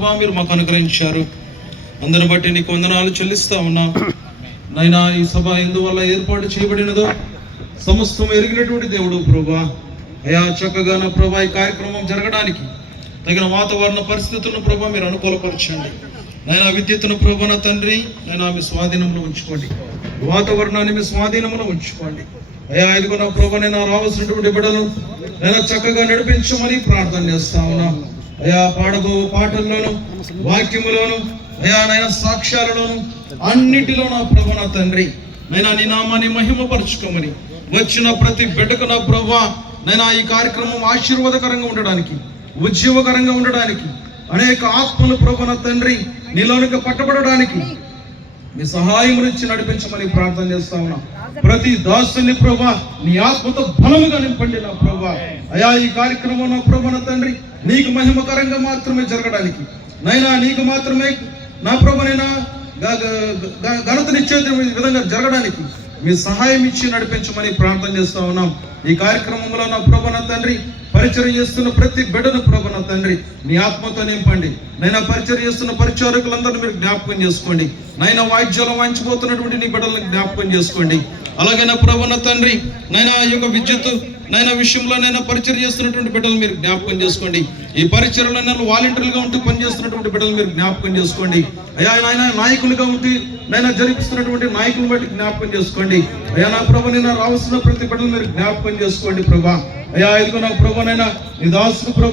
ప్రభా మీరు మాకు అనుగ్రహించారు. అందరిని బట్టి నీకు వందనాలు చెల్లిస్తా ఉన్నా. నైనా ఈ సభ ఎందువల్ల ఏర్పాటు చేయబడినదో సమస్తం ఎరిగినటువంటి దేవుడు ప్రభా. అయా చక్కగా నా ప్రభా ఈ కార్యక్రమం జరగడానికి తగిన వాతావరణ పరిస్థితులను ప్రభా మీరు అనుకూలపరచండి. నైనా విద్యుత్తును ప్రభా నా తండ్రి నైనా మీ స్వాధీనంలో ఉంచుకోండి. వాతావరణాన్ని మీ స్వాధీనంలో ఉంచుకోండి. అయ్యా ఇదిగో నా ప్రభా నేను రావాల్సినటువంటి బిడ్డలు నేను చక్కగా నడిపించమని ప్రార్థన చేస్తా ఉన్నాను అయా పాడబో పాటల్లోను వాక్యములోను అయా నైనా సాక్ష్యాలలోను అన్నిటిలో నా ప్రభు నా తండ్రి. నైనా నీ నామాన్ని మహిమపరచుకోమని వచ్చిన ప్రతి బిడ్డకు నా ప్రభా నైనా ఈ కార్యక్రమం ఆశీర్వాదకరంగా ఉండడానికి ఉద్యోగకరంగా ఉండడానికి అనేక ఆత్మలు ప్రభు నా తండ్రి నీలోనికి పట్టబడడానికి నీ సహాయం నుంచి నడిపించమని ప్రార్థన చేస్తా ఉన్నా. ప్రతి దాసుని ప్రభా నీ ఆత్మతో బలముగా నింపండి నా ప్రభా. అయా ఈ కార్యక్రమం నా ప్రభా నా తండ్రి నీకు మహిమకరంగా మాత్రమే జరగడానికి. నైనా నీకు మాత్రమే నా ప్రభనైనా ఘనతనిచ్చే విధంగా జరగడానికి. మీ సహాయం ఇచ్చి నడిపించమని ప్రార్థన చేస్తా ఉన్నాం. ఈ కార్యక్రమంలో నా ప్రభు నా తండ్రి పరిచయం చేస్తున్న ప్రతి బిడ్డను ప్రభు నా తండ్రి నీ ఆత్మతో నింపండి. నైనా పరిచయం చేస్తున్న పరిచారకులందరినీ మీరు జ్ఞాపకం చేసుకోండి. నైనా వాయిద్యాలు వాయించబోతున్నటువంటి నీ బిడ్డలను జ్ఞాపకం చేసుకోండి. అలాగే నా ప్రభు నా తండ్రి నైనా ఈ యొక్క విద్యుత్ నైనా విషయంలో నైనా పరిచయం చేస్తున్నటువంటి బిడ్డలు మీరు జ్ఞాపకం చేసుకోండి. ఈ పరిచయంలో నేను వాలంటీర్లుగా ఉంటూ పనిచేస్తున్నటువంటి బిడ్డలు మీరు జ్ఞాపకం చేసుకోండి. అయ్యా నాయన నాయకులుగా ఉంటూ నైనా జరిపిస్తున్నటువంటి నాయకులను బట్టి జ్ఞాపకం చేసుకోండి. అయ్యా నా ప్రభు నేను రావాల్సిన ప్రతి బిడ్డలు మీరు జ్ఞాపకం చేసుకోండి ప్రభా. అయ్యా ఇదిగో నా ప్రభు నైనా నీ దాసు ప్రభు.